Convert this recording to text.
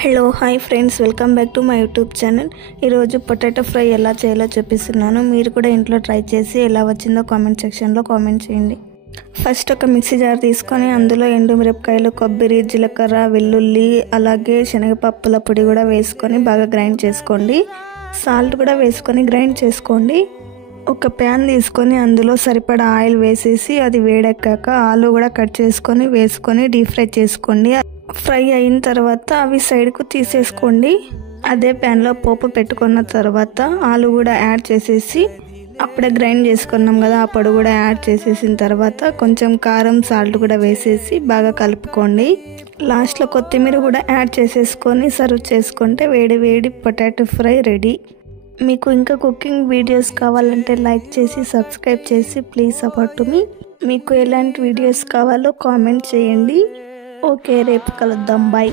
Hello hi friends, welcome back to my YouTube channel. ఈరోజు potato fry ఎలా చేయాలో చూపిస్తున్నాను. మీరు కూడా ఇంట్లో ట్రై చేసి ఎలా వచ్చిందో కామెంట్ సెక్షన్లో కామెంట్ చేయండి. ఫస్ట్ ఒక మిక్సీ జార్ తీసుకొని అందులో ఎండుమిరపకాయలు, కొబ్బరి, జీలకర్ర, వెల్లుల్లి, అలాగే శనగపప్పుల పొడి కూడా వేసుకొని బాగా గ్రైండ్ చేసుకోండి. సాల్ట్ కూడా వేసుకొని గ్రైండ్ చేసుకోండి. ఒక ప్యాన్ తీసుకొని అందులో సరిపడా ఆయిల్ వేసేసి అది వేడెక్కాక ఆలు కూడా కట్ చేసుకొని వేసుకొని డీప్ ఫ్రై చేసుకోండి. ఫ్రై అయిన తర్వాత అవి సైడ్కు తీసేసుకోండి. అదే ప్యాన్లో పోపు పెట్టుకున్న తర్వాత ఆలు కూడా యాడ్ చేసేసి అప్పుడే గ్రైండ్ చేసుకున్నాం కదా ఆ పొడి కూడా యాడ్ చేసేసిన తర్వాత కొంచెం కారం, సాల్ట్ కూడా వేసేసి బాగా కలుపుకోండి. లాస్ట్లో కొత్తిమీర కూడా యాడ్ చేసేసుకొని సర్వ్ చేసుకుంటే వేడి వేడి పొటాటో ఫ్రై రెడీ. మీకు ఇంకా కుకింగ్ వీడియోస్ కావాలంటే లైక్ చేసి సబ్స్క్రైబ్ చేసి ప్లీజ్ సపోర్ట్ టు మీ. మీకు ఎలాంటి వీడియోస్ కావాలో కామెంట్ చేయండి. ఓకే, రేపు కలుద్దాం. బాయ్.